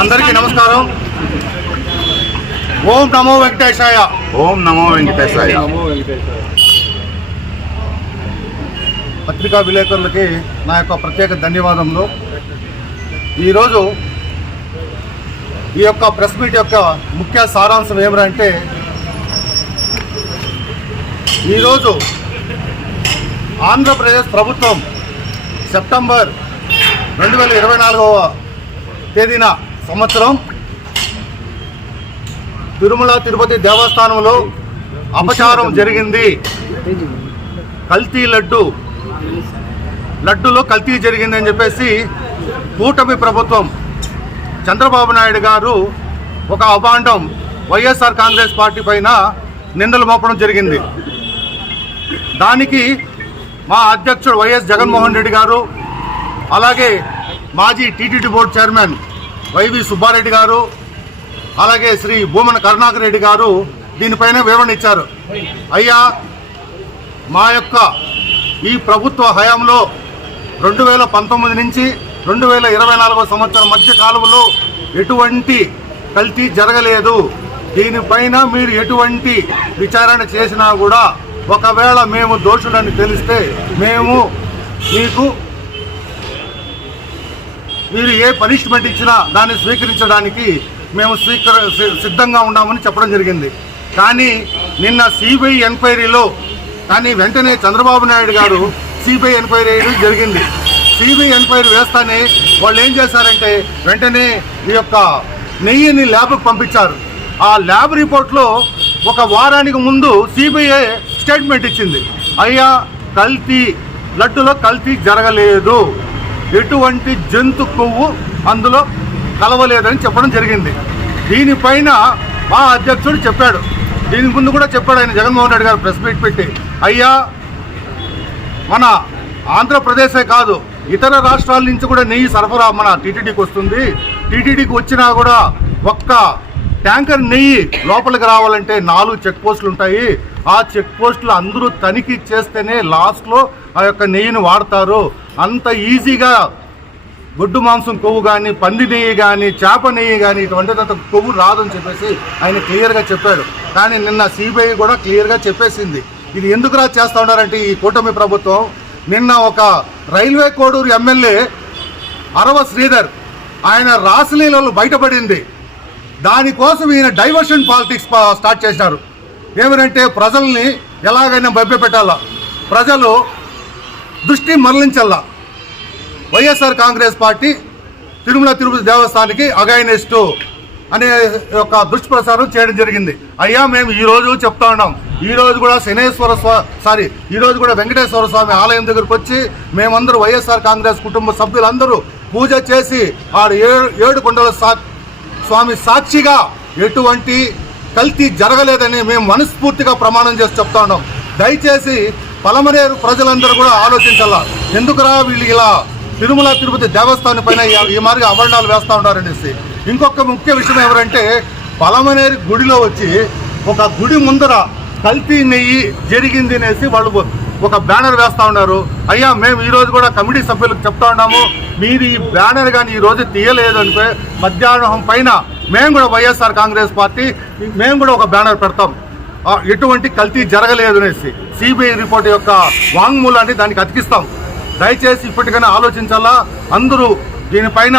అందరికీ నమస్కారం. ఓం నమో వెంకటేశాయ. ఓం నమో వెంకటేశాయ. పత్రికా విలేకరులకి నా యొక్క ప్రత్యేక ధన్యవాదములు. ఈరోజు ఈ యొక్క ప్రెస్ మీట్ యొక్క ముఖ్య సారాంశం ఏమిటంటే, ఈరోజు ఆంధ్రప్రదేశ్ ప్రభుత్వం సెప్టెంబర్ 2024వ తేదీన సంవత్సరం తిరుమల తిరుపతి దేవస్థానంలో అపచారం జరిగింది, కల్తీ లడ్డూలో కల్తీ జరిగిందని చెప్పేసి కూటమి ప్రభుత్వం చంద్రబాబు నాయుడు గారు ఒక అభాండం వైఎస్ఆర్ కాంగ్రెస్ పార్టీ పైన నిందలు మోపడం జరిగింది. దానికి మా అధ్యక్షుడు వైఎస్ జగన్మోహన్ రెడ్డి గారు, అలాగే మాజీ TTD board chairman Y V Subbareddy గారు, అలాగే శ్రీ భూమన కరుణాకర్ రెడ్డి గారు దీనిపైన వివరణ ఇచ్చారు. అయ్యా, మా యొక్క ఈ ప్రభుత్వ హయాంలో 2019 నుంచి 2024వ సంవత్సరం మధ్య కాలంలో ఎటువంటి కల్తీ జరగలేదు. దీనిపైన మీరు ఎటువంటి విచారణ చేసినా కూడా ఒకవేళ మేము దోషులని తెలిస్తే మేము మీరు ఏ పనిష్మెంట్ ఇచ్చినా దాన్ని స్వీకరించడానికి మేము సిద్ధంగా ఉన్నామని చెప్పడం జరిగింది. కానీ నిన్న సిబిఐ ఎంక్వైరీలో వెంటనే చంద్రబాబు నాయుడు గారు సిబిఐ ఎంక్వైరీ జరిగింది. సిబిఐ ఎంక్వైరీ వేస్తానే వాళ్ళు ఏం చేశారంటే వెంటనే ఈ యొక్క నెయ్యిని ల్యాబ్కి పంపించారు. ఆ ల్యాబ్ రిపోర్ట్లో ఒక వారానికి ముందు సిబిఐ స్టేట్మెంట్ ఇచ్చింది, అయ్యా లడ్డులో కల్తీ జరగలేదు, ఎటువంటి జంతు కొవ్వు అందులో కలవలేదని చెప్పడం జరిగింది. దీనిపైన మా అధ్యక్షుడు చెప్పాడు, దీని ముందు కూడా చెప్పాడు ఆయన జగన్మోహన్ రెడ్డి గారు ప్రెస్ మీట్ పెట్టి, అయ్యా మన ఆంధ్రప్రదేశే కాదు ఇతర రాష్ట్రాల నుంచి కూడా నెయ్యి సరఫరా మన టీటీడీకి వస్తుంది. టీటీడీకి వచ్చినా కూడా ఒక్క ట్యాంకర్ నెయ్యి లోపలికి రావాలంటే 4 చెక్ పోస్టులు ఉంటాయి. ఆ చెక్ పోస్టులు అందరూ తనిఖీ చేస్తేనే లాస్ట్లో ఆ యొక్క నెయ్యిని వాడతారు. అంత ఈజీగా గొడ్డు మాంసం కొవ్వు కానీ, పంది నెయ్యి కానీ, చేప నెయ్యి కానీ ఇటువంటిదంత కొవ్వు రాదని చెప్పేసి ఆయన క్లియర్గా చెప్పాడు. కానీ నిన్న సిబిఐ కూడా క్లియర్గా చెప్పేసింది. ఇది ఎందుకు చేస్తూ ఉన్నారంటే ఈ కూటమి ప్రభుత్వం, నిన్న ఒక రైల్వే కోడూరు ఎమ్మెల్యే అరవ శ్రీధర్ ఆయన రాసలీలలో బయటపడింది. దానికోసం ఈయన డైవర్షన్ పాలిటిక్స్ స్టార్ట్ చేసినారు. ఏమనంటే ప్రజల్ని ఎలాగైనా భయపెట్టాలా, ప్రజలు దృష్టి మరలించాలా, వైఎస్ఆర్ కాంగ్రెస్ పార్టీ తిరుమల తిరుపతి దేవస్థానానికి అగైనెస్ట్ అనే ఒక దుష్ప్రచారం చేయడం జరిగింది. అయ్యా, మేము ఈరోజు చెప్తా ఉన్నాం, ఈరోజు కూడా ఈరోజు కూడా వెంకటేశ్వర స్వామి ఆలయం దగ్గరకు వచ్చి మేమందరూ వైఎస్ఆర్ కాంగ్రెస్ కుటుంబ సభ్యులందరూ పూజ చేసి ఆడు 7 కొండల స్వామి సాక్షిగా ఎటువంటి కల్తీ జరగలేదని మేము మనస్ఫూర్తిగా ప్రమాణం చేసి చెప్తా ఉన్నాం. దయచేసి పలమనేరు ప్రజలందరూ కూడా ఆలోచించాలా, ఎందుకురా వీళ్ళు ఇలా తిరుమల తిరుపతి దేవస్థానం పైన ఈ మాదిరిగా అవర్ణాలు వేస్తూ ఉన్నారనేసి. ఇంకొక ముఖ్య విషయం ఎవరంటే, పలమనేరు గుడిలో వచ్చి ఒక గుడి ముందర కల్తీ నెయ్యి జరిగింది అనేసి వాళ్ళు ఒక బ్యానర్ వేస్తూ ఉన్నారు. అయ్యా, మేము ఈరోజు కూడా కమిటీ సభ్యులకు చెప్తా ఉన్నాము, మీరు ఈ బ్యానర్ కానీ ఈరోజు తీయలేదు అంటే మధ్యాహ్నం పైన మేము కూడా వైఎస్ఆర్ కాంగ్రెస్ పార్టీ మేము కూడా ఒక బ్యానర్ పెడతాం, ఎటువంటి కల్తీ జరగలేదు అనేసి. సిబిఐ రిపోర్ట్ యొక్క వాంగ్మూలాన్ని దానికి అతికిస్తాం. దయచేసి ఇప్పటికైనా ఆలోచించాలా. అందరూ దీనిపైన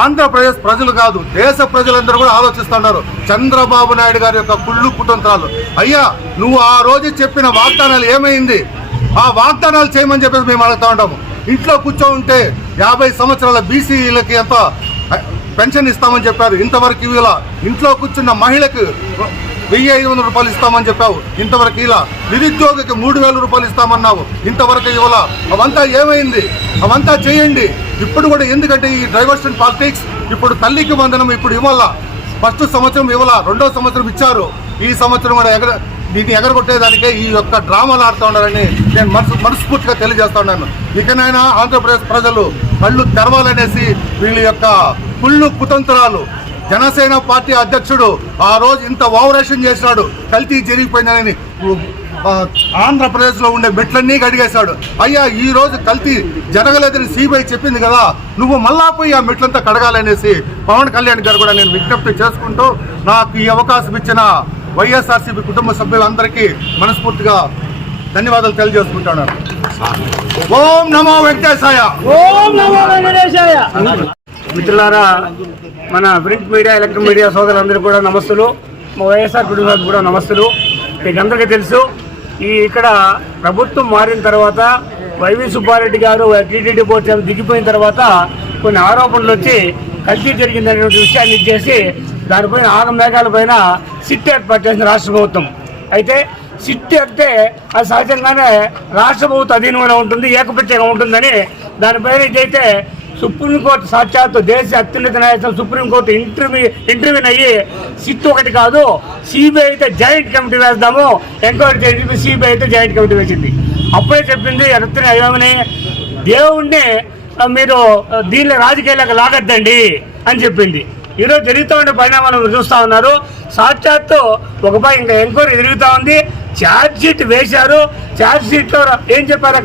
ఆంధ్రప్రదేశ్ ప్రజలు కాదు, దేశ ప్రజలందరూ కూడా ఆలోచిస్తున్నారు. చంద్రబాబు నాయుడు గారి యొక్క కుళ్ళు కుతంత్రాలు. అయ్యా, నువ్వు ఆ రోజు చెప్పిన వాగ్దానాలు ఏమైంది? ఆ వాగ్దానాలు చేయమని చెప్పేసి మేము అడుగుతా ఉంటాము. ఇంట్లో కూర్చోంటే 50 సంవత్సరాల బీసీలకి ఎంత పెన్షన్ ఇస్తామని చెప్పారు, ఇంతవరకు ఇవ్వాల. ఇంట్లో కూర్చున్న మహిళకు 1500 రూపాయలు ఇస్తామని చెప్పావు, ఇంతవరకు ఇలా. నిరుద్యోగికి 3000 రూపాయలు ఇస్తామన్నావు, ఇంతవరకు ఇవ్వాల. అవంతా ఏమైంది? అవంతా చేయండి ఇప్పుడు కూడా. ఎందుకంటే ఈ డైవర్షన్ పాలిటిక్స్, ఇప్పుడు తల్లికి వందనం ఇప్పుడు ఇవ్వాల. ఫస్ట్ సంవత్సరం ఇవ్వాల, 2వ సంవత్సరం ఇచ్చారు. ఈ సంవత్సరం కూడా దీన్ని ఎగరగొట్టేదానికే ఈ యొక్క డ్రామాలు ఆడుతూ ఉన్నారని నేను మనస్ఫూర్తిగా తెలియజేస్తా ఉన్నాను. ఇకనైనా ఆంధ్రప్రదేశ్ ప్రజలు కళ్ళు తెరవాలనేసి వీళ్ళ యొక్క కుళ్ళు కుతంత్రాలు జనసేన పార్టీ అధ్యక్షుడు ఆ రోజు ఇంత ఓవరేషన్ చేశాడు, కల్తీ జరిగిపోయిందని ఆంధ్రప్రదేశ్లో ఉండే మెట్లన్నీ కడిగేశాడు. అయ్యా ఈ రోజు కల్తీ జరగలేదని సిబిఐ చెప్పింది కదా, నువ్వు మళ్ళా పోయి ఆ మెట్లంతా కడగాలనేసి పవన్ కళ్యాణ్ గారు కూడా నేను విజ్ఞప్తి చేసుకుంటూ నాకు ఈ అవకాశం ఇచ్చిన వైఎస్ఆర్సీపీ కుటుంబ సభ్యులందరికీ మనస్ఫూర్తిగా ధన్యవాదాలు తెలియజేసుకుంటున్నాను. ఓం నమో వెంకటేశాయ. ఓం నమో వెంకటేశాయ. మిత్రులారా, మన ప్రింట్ మీడియా ఎలక్ట్రిక్ మీడియా సోదరులందరూ కూడా నమస్తులు, మా వైఎస్ఆర్ కుటుంబాలకు కూడా నమస్తులు. మీకు అందరికీ తెలుసు, ఇక్కడ ప్రభుత్వం మారిన తర్వాత వైవి సుబ్బారెడ్డి గారు టీటీడీ బోర్డు దిగిపోయిన తర్వాత కొన్ని ఆరోపణలు వచ్చి కల్తీ జరిగిందనేటువంటి విషయాన్ని ఇచ్చేసి దానిపైన ఆగమేఘాల పైన సిట్ ఏర్పాటు చేసిన రాష్ట్ర ప్రభుత్వం. అయితే సిట్ అంటే అది సహజంగానే రాష్ట్ర ప్రభుత్వ అధీనంలో ఉంటుంది, ఏకపక్షంగా ఉంటుందని దానిపైన ఇదైతే సుప్రీంకోర్టు సాక్షాత్తు దేశ అత్యున్నత న్యాయస్థానం సుప్రీంకోర్టు ఇంటర్వ్యూన్ అయ్యి సిట్ ఒకటి కాదు, సిబిఐ అయితే జాయింట్ కమిటీ వేద్దాము, ఎంక్వైరీ చేసి సిబిఐ అయితే జాయింట్ కమిటీ వేసింది. అప్పుడే చెప్పింది ఎత్తున అయ్యామని, దేవుణ్ణి మీరు దీనిలో రాజకీయాలకు లాగద్దండి అని చెప్పింది. ఈరోజు జరుగుతూ ఉండే పరిణామాలు చూస్తూ ఉన్నారు. సాక్షాత్తు ఒకపై ఇంకా ఎంక్వైరీ జరుగుతూ ఉంది, ఛార్జ్ షీట్ వేశారు. ఛార్జ్ షీట్లో ఏం చెప్పారు,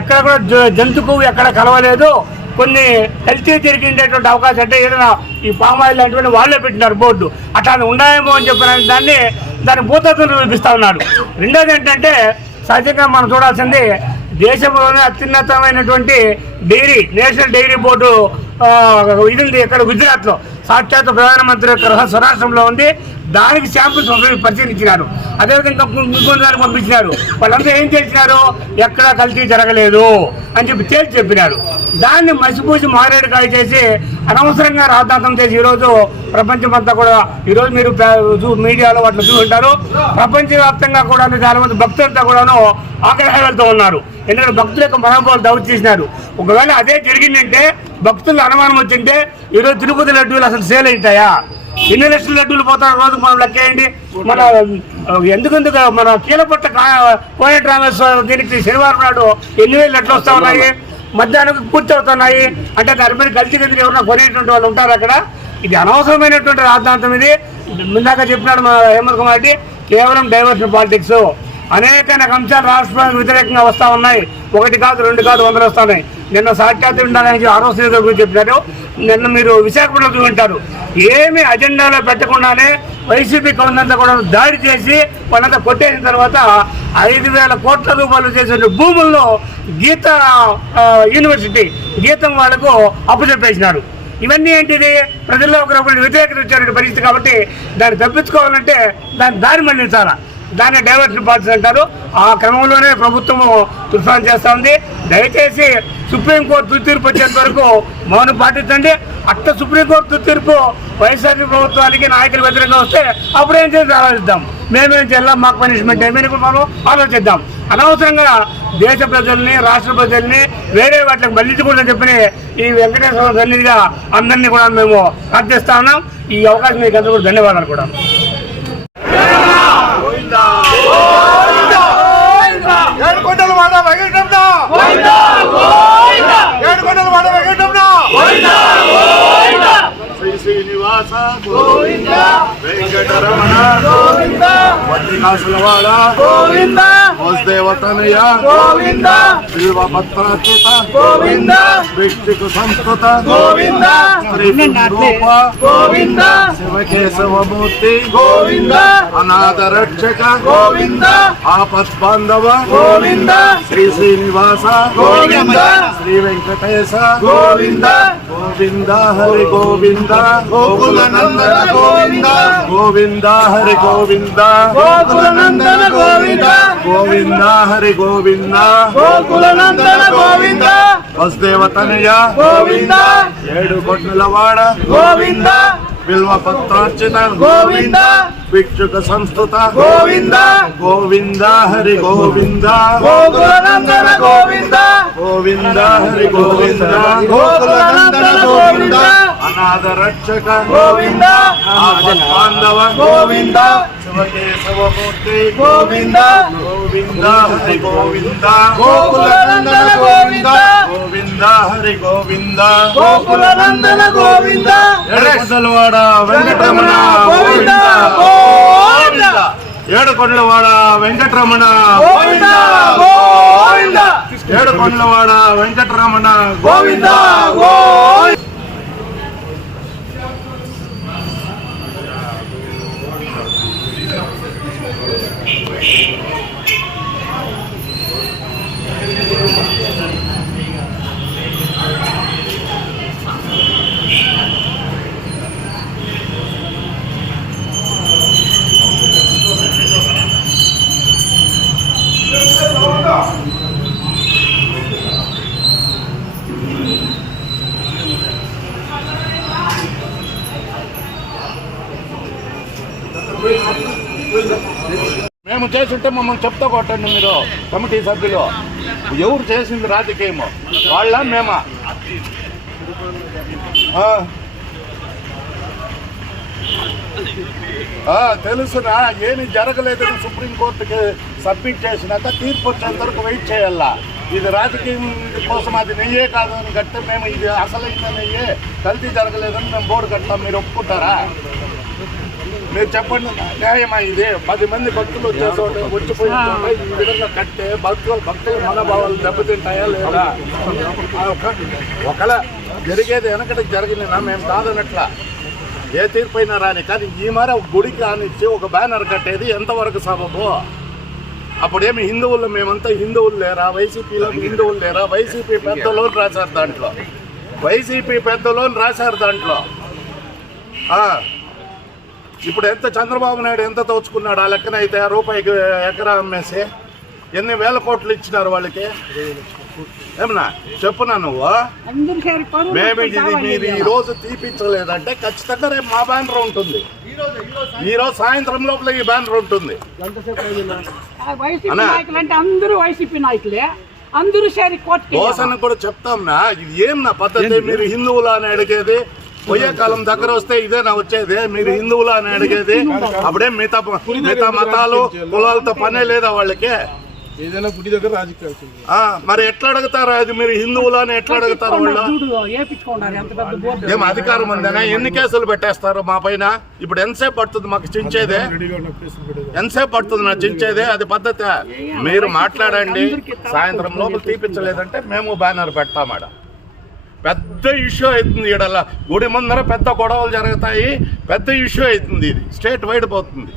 ఎక్కడ కూడా జంతుకు ఎక్కడ కలవలేదు, కొన్ని కల్తీ జరిగినటువంటి అవకాశం అంటే ఏదైనా ఈ పామాయిల్ లాంటివన్నీ వాళ్ళే పెట్టినారు బోర్డు, అట్లా ఉన్నాయేమో అని చెప్పిన దాన్ని భూతత్వం చూపిస్తూ ఉన్నారు. రెండోది ఏంటంటే సహజంగా మనం చూడాల్సింది, దేశంలోనే అత్యున్నతమైనటువంటి డైరీ నేషనల్ డైరీ బోర్డు ఇది ఉంది ఇక్కడ గుజరాత్లో, సాక్షాత్ ప్రధానమంత్రి యొక్క స్వరాష్ట్రంలో ఉంది. దానికి శాంపుల్స్ పరిశీలించినారు, అదేవిధంగా ఇంకొక దానికి పంపించినారు. వాళ్ళంతా ఏం చేసినారు, ఎక్కడా కల్తీ జరగలేదు అని తేల్చి చెప్పినారు. దాన్ని మసిపూసి మారేడుకాయ చేసి అనవసరంగా రాద్ధాంతం చేసి ఈరోజు ప్రపంచమంతా కూడా, ఈరోజు మీరు మీడియాలో వాటిలో చూసుంటారు, ప్రపంచవ్యాప్తంగా కూడా చాలా మంది భక్తులంతా కూడాను ఆగ్రహాలతో ఉన్నారు. ఎందుకంటే భక్తుల యొక్క మనోభావాలు దౌడు చేసినారు. ఒకవేళ అదే జరిగిందంటే, భక్తులు అనుమానం వచ్చింటే ఈరోజు తిరుపతి లడ్డూలు అసలు సేల్ అవుతాయా? ఎన్ని లక్షల లడ్డూలు పోతారు రోజు మనం లెక్కేయండి. మన ఎందుకు మన కీలపట్ట కోనేటి రామేశ్వరం దీనికి శనివారం నాడు 8,000 లడ్లు వస్తూ ఉన్నాయి, మధ్యాహ్నం పూర్తి అవుతున్నాయి అంటే దాని మీద గల్తీ గదిలో ఎవరైనా కొనేటువంటి వాళ్ళు ఉంటారు అక్కడ. ఇది అనవసరమైనటువంటి రాద్ధాంతం. ఇది ఇందాక చెప్పినాడు మా హేమంత్ కుమార్ రెడ్డి, కేవలం డైవర్షన్ పాలిటిక్స్. అనేక అంశాలు రాష్ట్రానికి వ్యతిరేకంగా వస్తూ ఉన్నాయి, ఒకటి కాదు రెండు కాదు 100 వస్తూ ఉన్నాయి. నిన్న సాక్షాత్ ఉండడానికి ఆరోగ్య గురించి చెప్పినారు, నిన్న మీరు విశాఖపట్నంలో చూపింటారు. ఏమి అజెండాలో పెట్టకుండానే వైసీపీ కొందంతా కూడా దాడి చేసి వాళ్ళంతా కొట్టేసిన తర్వాత 5,000 కోట్ల రూపాయలు చేసిన భూముల్లో గీత యూనివర్సిటీ గీతం వాళ్లకు అప్పచెప్పేసినారు. ఇవన్నీ ఏంటిది, ప్రజల్లో ఒకరొకరు వ్యతిరేకత వచ్చే పరిస్థితి. కాబట్టి దాన్ని తప్పించుకోవాలంటే దారి మళ్లించాలా, దాన్ని డైవర్షన్ పాలసీ అంటారు. ఆ క్రమంలోనే ప్రభుత్వము తుఫాన్ చేస్తూ ఉంది. దయచేసి సుప్రీంకోర్టు తీర్పు వచ్చేంత వరకు మౌనం పాటించండి. అట్లా సుప్రీంకోర్టు తీర్పు వైఎస్ఆర్సీ ప్రభుత్వానికి నాయకులు వ్యతిరేకంగా వస్తే అప్పుడు ఏం చేసి ఆలోచిద్దాం, మేమేం చేయాలా, మాకు పనిష్మెంట్ ఏమైనా మనం ఆలోచిద్దాం. అనవసరంగా దేశ ప్రజల్ని రాష్ట్ర ప్రజల్ని వేరే వాటికి మళ్లించకూడదని చెప్పని ఈ వెంకటేశ్వర సన్నిధిగా అందరినీ కూడా మేము ప్రార్థిస్తా ఉన్నాం. ఈ అవకాశం మీకు అందరూ కూడా ధన్యవాదాలు కూడా. శ్రీనివాస గోవింద, వెంకటరమణ గోవింద, వడ్డికాసులవాడ గోవింద, వసుదేవతనయ గోవింద, బిల్వపత్రాచ్యుత గోవింద, వ్యక్తికు సంస్కృత గోవింద, శ్రీరూప గోవింద, శివకేశవమూర్తి గోవింద, అనాథ రక్షక గోవింద, ఆపద్బాంధవ గోవింద, శ్రీ శ్రీనివాస గోవింద, శ్రీ వెంకటేశ గోవింద, గోవింద హరి గోవింద, గోకుల నందన గోవింద, గోవింద హరి గోవింద, గోకుల నందన గోవింద, గోవింద హరి గోవింద, గోకుల నందన గోవింద, వసుదేవతనయ గోవింద, 7 కొట్లవాడ గోవింద, బిల్వపత్రార్చిత గోవింద, భిక్షుక సంస్థుత గోవింద, గోవింద హరి గోవింద, గోకుల నందన గోవింద, గోవింద హరి గోవింద, గోకుల నందన గోవింద, అనాథ రక్షక గోవింద, ఆపద్బాంధవ గోవింద, శివకేశవమూర్తి గోవింద గోవింద హరి గోవింద గోకులనందన గోవింద గోవింద హరి గోవింద గోకులనందన గోవింద ఏడుకొండలవాడ వెంకటరమణ గోవింద గోవింద గోవింద ఏడుకొండలవాడ వెంకటరమణ గోవింద గోవింద ఏడుకొండలవాడ వెంకటరమణ గోవింద గోవింద మేము చేస్తుంటే మమ్మల్ని చెప్తా కొట్టండి మీరు కమిటీ సభ్యులు ఎవరు చేసింది రాజకీయము వాళ్ళ మేమా తెలుసునా ఏమి జరగలేదని సుప్రీంకోర్టుకి సబ్మిట్ చేసినాక తీర్పు వచ్చేంత వరకు వెయిట్ చేయాలా ఇది రాజకీయం కోసం అది నెయ్యే కాదు అని కడితే మేము ఇది అసలైన నెయ్యే కల్తీ జరగలేదని మేము బోర్డు కట్టాం మీరు ఒప్పుకుంటారా మీరు చెప్పండి న్యాయమా ఇది 10 మంది భక్తులు వచ్చేసోట వచ్చిపోయిన చోట ఈ విధంగా కట్టే భక్తుల మనోభావాలు దెబ్బతింటాయా లేదా ఒకవేళ జరిగేది వెనకటికి జరిగినా మేము కాదనట్లా ఏ తీర్పు అయినా రాని కానీ ఈ మరి ఒక గుడికి రానిచ్చి ఒక బ్యానర్ కట్టేది ఎంతవరకు సబబు అప్పుడేమి హిందువులు మేమంతా హిందువులు లేరా వైసీపీలో హిందువులు లేరా వైసీపీ పెద్దలో రాశారు దాంట్లో వైసీపీ పెద్దలో రాశారు దాంట్లో ఇప్పుడు ఎంత చంద్రబాబు నాయుడు ఎంత దోచుకున్నాడు ఆ లెక్కన అయితే రూపాయికి ఎకరా అమ్మేసి ఎన్ని వేల కోట్లు ఇచ్చినారు వాళ్ళకి ఏమన్నా చెప్పునా నువ్వు మేము ఇది మీరు ఈ రోజు తీపించలేదంటే ఖచ్చితంగా రేపు మా బ్యానర్ ఉంటుంది ఈ రోజు సాయంత్రం లోపల ఈ బ్యానర్ ఉంటుంది అందరూ వైసీపీ నాయకులే అందరూ దోసన కూడా చెప్తాంనా ఇది ఏం నా పద్ధతి మీరు హిందువులు అని అడిగేది పోయే కాలం దగ్గర వస్తే ఇదే నా వచ్చేది మీరు హిందువులు అని అడిగేది అప్పుడే మిగతా మతాలు కులాలతో పనే లేదా వాళ్ళకి ఏదైనా గుడి దగ్గర రాజకీయాలు మరి ఎట్లా అడుగుతారు అది మీరు హిందువులు అని ఎట్లా అడుగుతారు వాళ్ళు ఏం అధికారం ఉందనా ఎన్ని కేసులు పెట్టేస్తారు మా పైన ఇప్పుడు ఎంతసేపు పడుతుంది మాకు చించేదే ఎంతసేపు పడుతుంది నా చించేదే అది పద్ధతి మీరు మాట్లాడండి సాయంత్రం లోపల తీపించలేదంటే మేము బ్యానర్ పెడతామాడ పెద్ద ఇష్యూ అవుతుంది ఈడల గుడి ముందర పెద్ద గొడవలు జరుగుతాయి పెద్ద ఇష్యూ అవుతుంది ఇది స్టేట్ వైడ్ పోతుంది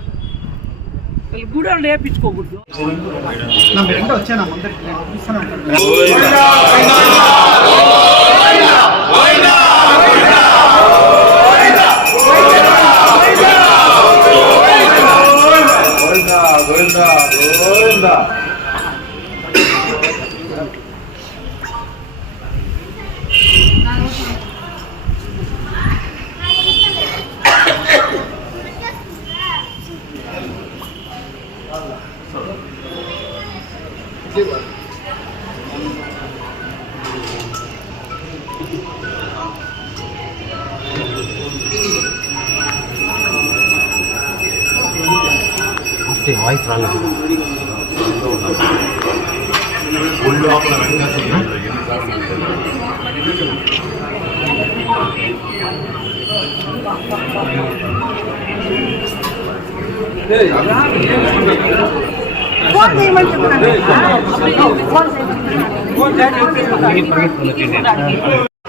గుడి వేపించుకోకూడదు వాయిస్ రాలేదు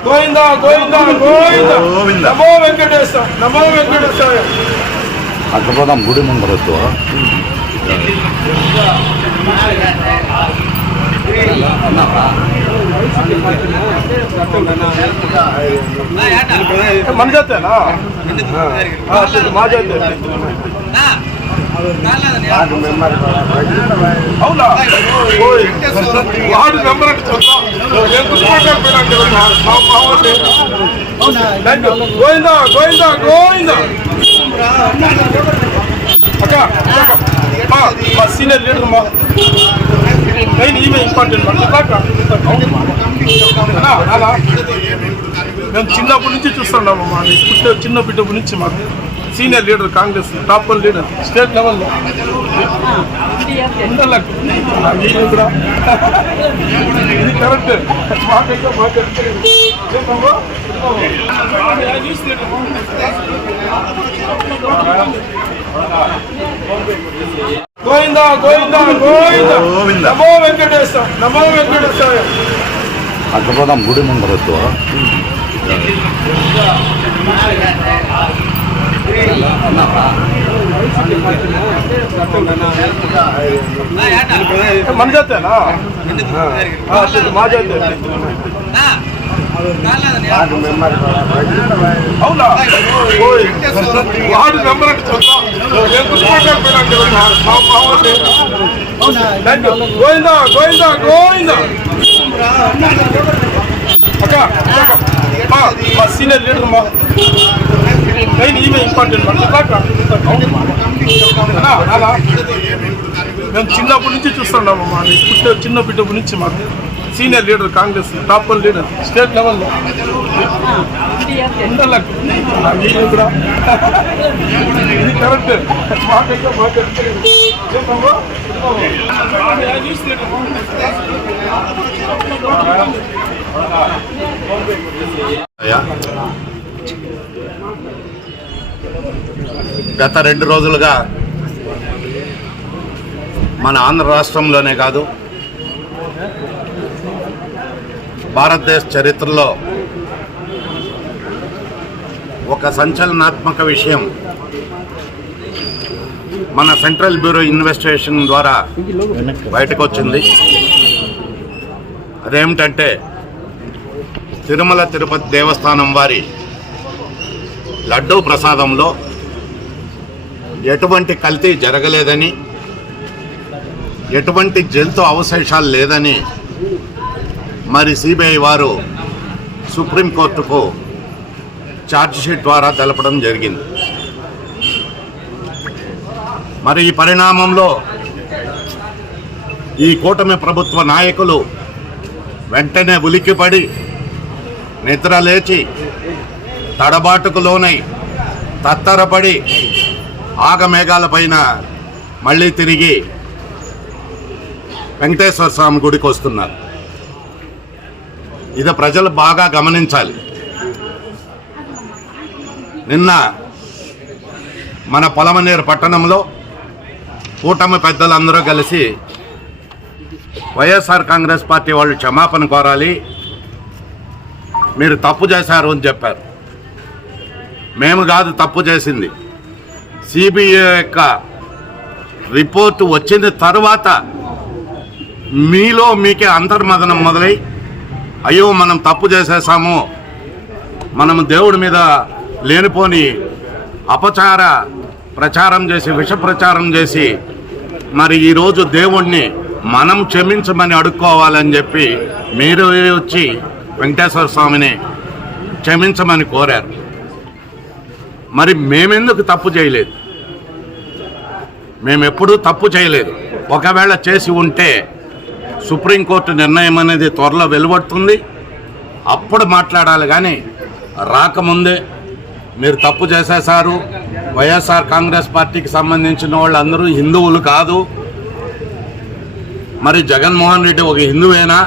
గోవిందా గోవిందా గోవిందా నమో వెంకటేశ్వర నమో వెంకటేశ్వర అక్కడ గుడి ముందరొద్దు మన జాతేనా మా జాతే అవునా వార్డు మెంబర్ అంటే గోవిందా గోవిందా గోవిందా అక్క మా సీనియర్ లీడర్ మా మెయిన్ ఈమె ఇంపార్టెంట్ మేము చిన్నప్పటి నుంచి చూస్తున్నాము మా చిన్న బిడ్డప్పటి నుంచి మాకు senior leader Congress top 1 leader state లెవెల్లో ఇది కరెక్ట్ గోవిందా గోవిందా గోవిందా నమో వెంకటేశ నమో వెంకటేశాయ. అగ్రప్రదం గుడి ముందరతో మన జాతేనా మా జాతే అవునా వార్డు మెంబర్ అంటే చూద్దాం గోవిందా గోవిందా గోవిందా. అక్క మా సీనియర్ లీడర్ మా మెయిన్ ఈమె ఇంపార్టెంట్ మేము చిన్నప్పటి నుంచి చూస్తున్నాము మా పుట్టే చిన్న బిడ్డప్పటి నుంచి మాకు senior leader Congress top 1 leader state లెవెల్లో ఇది కరెక్ట్ గత 2 రోజులుగా మన ఆంధ్ర రాష్ట్రంలోనే కాదు భారతదేశ చరిత్రలో ఒక సంచలనాత్మక విషయం మన సెంట్రల్ బ్యూరో ఇన్వెస్టిగేషన్ ద్వారా బయటకు వచ్చింది. అదేమిటంటే తిరుమల తిరుపతి దేవస్థానం వారి లడ్డూ ప్రసాదంలో ఎటువంటి కల్తీ జరగలేదని, ఎటువంటి జంతు అవశేషాలు లేదని మరి సిబిఐ వారు సుప్రీంకోర్టుకు ఛార్జ్షీట్ ద్వారా తెలపడం జరిగింది. మరి ఈ పరిణామంలో ఈ కూటమి ప్రభుత్వ నాయకులు వెంటనే ఉలిక్కిపడి నిద్ర లేచి తడబాటుకు లోనై తత్తరపడి ఆగమేఘాలపైన మళ్ళీ తిరిగి వెంకటేశ్వర స్వామి గుడికి వస్తున్నారు. ఇది ప్రజలు బాగా గమనించాలి. నిన్న మన పొలమనేరు పట్టణంలో కూటమి పెద్దలందరూ కలిసి వైఎస్ఆర్ కాంగ్రెస్ పార్టీ వాళ్ళు క్షమాపణ కోరాలి, మీరు తప్పు చేశారు అని చెప్పారు. మేము కాదు తప్పు చేసింది, సిబిఐ యొక్క రిపోర్టు వచ్చిన తర్వాత మీకే అంతర్మదనం మొదలై అయ్యో మనం తప్పు చేసేసాము, మనము దేవుడి మీద లేనిపోని అపచార ప్రచారం చేసి విష ప్రచారం చేసి మరి ఈరోజు దేవుణ్ణి మనం క్షమించమని అడుక్కోవాలని చెప్పి మీరు వచ్చి వెంకటేశ్వర స్వామిని క్షమించమని కోరారు. మరి మేమెందుకు తప్పు చేయలేదు? మేమెప్పుడూ తప్పు చేయలేదు. ఒకవేళ చేసి ఉంటే సుప్రీంకోర్టు నిర్ణయం అనేది త్వరలో వెలువడుతుంది, అప్పుడు మాట్లాడాలి. కానీ రాకముందే మీరు తప్పు చేసేశారు, వైఎస్ఆర్ కాంగ్రెస్ పార్టీకి సంబంధించిన వాళ్ళందరూ హిందువులు కాదు, మరి జగన్మోహన్ రెడ్డి ఒక హిందువేనా,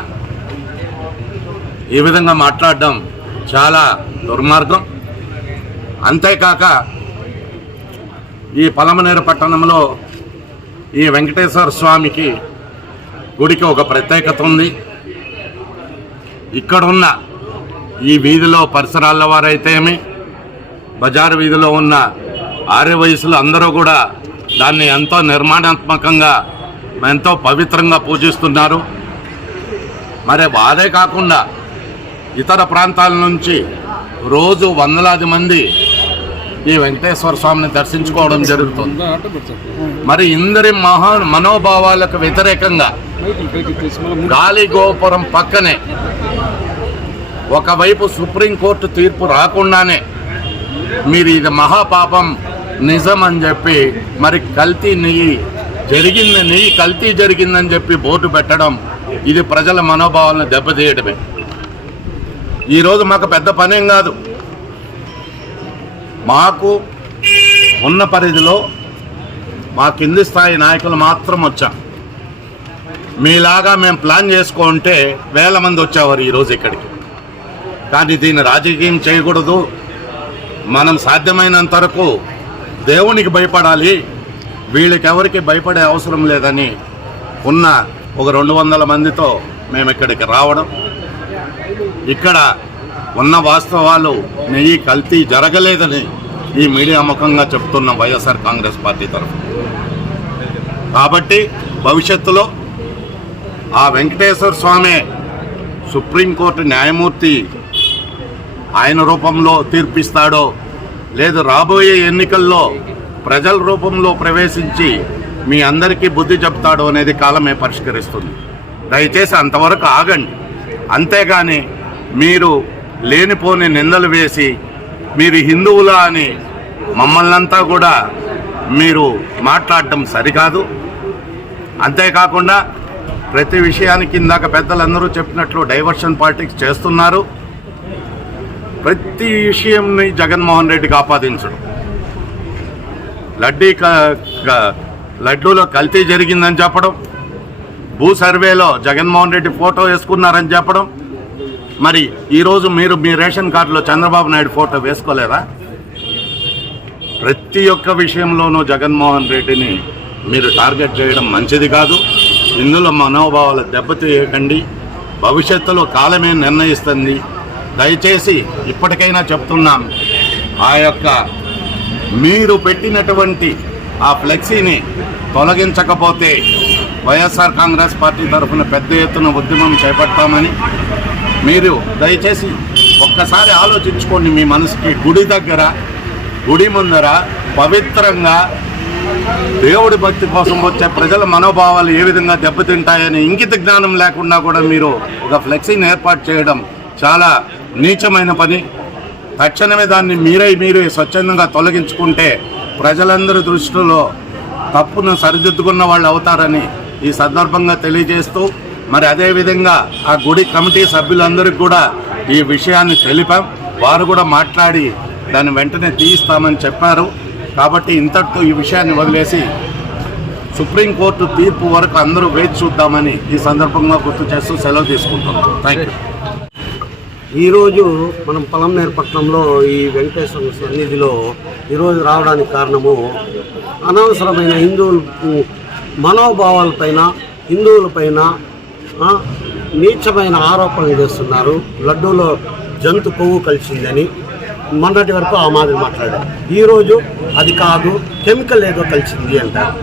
ఈ విధంగా మాట్లాడడం చాలా దుర్మార్గం. అంతేకాక ఈ పలమనేరు పట్టణంలో ఈ వెంకటేశ్వర స్వామికి గుడికి ఒక ప్రత్యేకత ఉంది. ఇక్కడున్న ఈ వీధిలో పరిసరాల వారైతేమి, బజారు వీధిలో ఉన్న ఆర్య వయసులు అందరూ కూడా దాన్ని ఎంతో నిర్మాణాత్మకంగా ఎంతో పవిత్రంగా పూజిస్తున్నారు. మరి అదే కాకుండా ఇతర ప్రాంతాల నుంచి రోజు వందలాది మంది ఈ వెంకటేశ్వర స్వామిని దర్శించుకోవడం జరుగుతుంది. మరి ఇందరి మనోభావాలకు వ్యతిరేకంగా గాలి గోపురం పక్కనే ఒకవైపు సుప్రీంకోర్టు తీర్పు రాకుండానే మీరు ఇది మహాపాపం నిజం అని చెప్పి మరి కల్తీ నెయ్యి కల్తీ జరిగిందని చెప్పి బోర్డు పెట్టడం, ఇది ప్రజల మనోభావాలను దెబ్బతీయడమే. ఈరోజు మాకు పెద్ద పనేం కాదు. మాకు ఉన్న పరిధిలో మా కింది స్థాయి నాయకులు మాత్రం వచ్చాం. మీలాగా మేము ప్లాన్ చేసుకుంటే వేల మంది వచ్చేవారు ఈరోజు ఇక్కడికి. కానీ దీన్ని రాజకీయం చేయకూడదు, మనం సాధ్యమైనంత వరకు దేవునికి భయపడాలి, వీళ్ళకెవరికి భయపడే అవసరం లేదని ఉన్న ఒక 200 మందితో మేము ఇక్కడికి రావడం. ఇక్కడ ఉన్న వాస్తవాలు నెయ్యి కల్తీ జరగలేదని ఈ మీడియా ముఖంగా చెప్తున్న వైఎస్ఆర్ కాంగ్రెస్ పార్టీ తరఫున. కాబట్టి భవిష్యత్తులో ఆ వెంకటేశ్వర స్వామి సుప్రీంకోర్టు న్యాయమూర్తి ఆయన రూపంలో తీర్పిస్తాడో లేదు రాబోయే ఎన్నికల్లో ప్రజల రూపంలో ప్రవేశించి మీ అందరికీ బుద్ధి చెప్తాడో అనేది కాలమే పరిష్కరిస్తుంది. దయచేసి అంతవరకు ఆగండి. అంతేగాని మీరు లేనిపోని నిందలు వేసి మీరు హిందువులా అని మమ్మల్నంతా కూడా మీరు మాట్లాడటం సరికాదు. అంతేకాకుండా ప్రతి విషయానికి ఇందాక పెద్దలందరూ చెప్పినట్లు డైవర్షన్ పాలిటిక్స్ చేస్తున్నారు. ప్రతి విషయంని జగన్మోహన్ రెడ్డికి ఆపాదించడం, లడ్డూలో కల్తీ జరిగిందని చెప్పడం, భూ సర్వేలో జగన్మోహన్ రెడ్డి ఫోటో వేసుకున్నారని చెప్పడం. మరి ఈరోజు మీరు మీ రేషన్ కార్డులో చంద్రబాబు నాయుడు ఫోటో వేసుకోలేదా? ప్రతి ఒక్క విషయంలోనూ జగన్మోహన్ రెడ్డిని మీరు టార్గెట్ చేయడం మంచిది కాదు. ఇందులో మనోభావాలు దెబ్బతీయకండి. భవిష్యత్తులో కాలమే నిర్ణయిస్తుంది. దయచేసి ఇప్పటికైనా చెప్తున్నాం, ఆ యొక్క మీరు పెట్టినటువంటి ఆ ఫ్లెక్సీని తొలగించకపోతే వైఎస్ఆర్ కాంగ్రెస్ పార్టీ తరఫున పెద్ద ఎత్తున ఉద్యమం చేపడతామని మీరు దయచేసి ఒక్కసారి ఆలోచించుకోండి. మీ మనసుకి గుడి దగ్గర, గుడి ముందర పవిత్రంగా దేవుడి భక్తి కోసం వచ్చే ప్రజల మనోభావాలు ఏ విధంగా దెబ్బతింటాయని ఇంగిత జ్ఞానం లేకుండా కూడా మీరు ఒక ఫ్లెక్సీని ఏర్పాటు చేయడం చాలా నీచమైన పని. తక్షణమే దాన్ని మీరే స్వచ్ఛందంగా తొలగించుకుంటే ప్రజలందరి దృష్టిలో తప్పును సరిదిద్దుకున్న వాళ్ళు అవుతారని ఈ సందర్భంగా తెలియజేస్తూ, మరి అదేవిధంగా ఆ గుడి కమిటీ సభ్యులందరికీ కూడా ఈ విషయాన్ని తెలిపాం. వారు కూడా మాట్లాడి దాన్ని వెంటనే తీయిస్తామని చెప్పారు. కాబట్టి ఇంతటితో ఈ విషయాన్ని వదిలేసి సుప్రీంకోర్టు తీర్పు వరకు అందరూ వేచి చూద్దామని ఈ సందర్భంగా గుర్తు చేస్తూ సెలవు తీసుకుంటున్నాం. Thank you. ఈరోజు మనం పలంనేరు పట్టణంలో ఈ వెంకటేశ్వర సన్నిధిలో ఈరోజు రావడానికి కారణము అనవసరమైన హిందువుల మనోభావాలపైన, హిందువులపైన నీచమైన ఆరోపణలు చేస్తున్నారు. లడ్డూలో జంతు కొవ్వు కలిసిందని మొన్నటి వరకు ఆ మాదిరి మాట్లాడారు. ఈరోజు అది కాదు, కెమికల్ ఏదో కలిసింది అంటారు.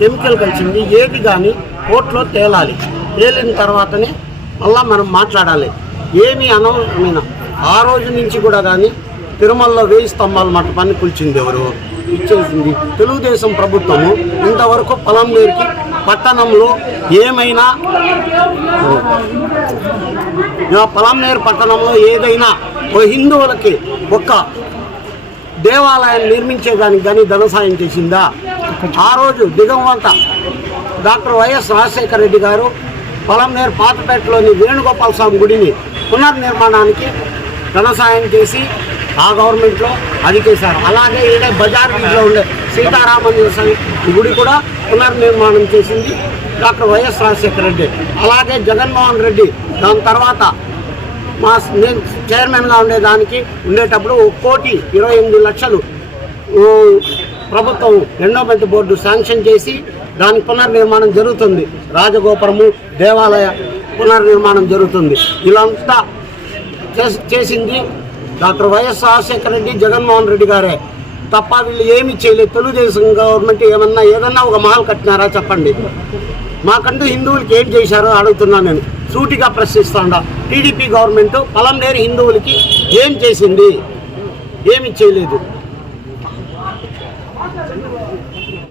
కెమికల్ కలిసింది ఏది కానీ కోర్టులో తేలాలి. తేలిన తర్వాతనే మళ్ళా మనం మాట్లాడాలి. ఏమీ అనవసరమైన ఆ రోజు నుంచి కూడా కానీ తిరుమలలో 1000 స్తంభాల మట్ట పని కూల్చింది ఎవరు? ఇచ్చేసింది తెలుగుదేశం ప్రభుత్వము. ఇంతవరకు పలంనేరుకి పట్టణంలో ఏమైనా పలంనేరు పట్టణంలో ఏదైనా ఓ హిందువులకి ఒక్క దేవాలయాన్ని నిర్మించేదానికి కానీ ధన సాయం చేసిందా? ఆ రోజు దిగంవంత డాక్టర్ వైఎస్ రాజశేఖర రెడ్డి గారు పలంనేరు పాతపేటలోని వేణుగోపాల స్వామి గుడిని పునర్నిర్మాణానికి ధన సాయం చేసి ఆ గవర్నమెంట్లో అది చేశారు. అలాగే ఈడే బజార్ వీధిలో ఉండే సీతారామంజన స్వామి గుడి కూడా పునర్నిర్మాణం చేసింది డాక్టర్ వైఎస్ రాజశేఖర రెడ్డి. అలాగే జగన్మోహన్ రెడ్డి దాని తర్వాత నేను చైర్మన్గా ఉండేటప్పుడు 1,28,00,000 ప్రభుత్వం ఎండోమెంట్ బోర్డు శాంక్షన్ చేసి దాని పునర్నిర్మాణం జరుగుతుంది. రాజగోపురము, దేవాలయ పునర్నిర్మాణం జరుగుతుంది. ఇలాంతా చేసింది డాక్టర్ వైఎస్ రాజశేఖర రెడ్డి, జగన్మోహన్ రెడ్డి గారే తప్ప వీళ్ళు ఏమీ చేయలేదు. తెలుగుదేశం గవర్నమెంట్ ఏదన్నా ఒక మహల్ కట్టినారా చెప్పండి. మాకంటూ హిందువులకి ఏం చేశారో అడుగుతున్నా నేను, సూటిగా ప్రశ్నిస్తాండా. టీడీపీ గవర్నమెంట్ పలంనేరు హిందువులకి ఏం చేసింది? ఏమీ చేయలేదు.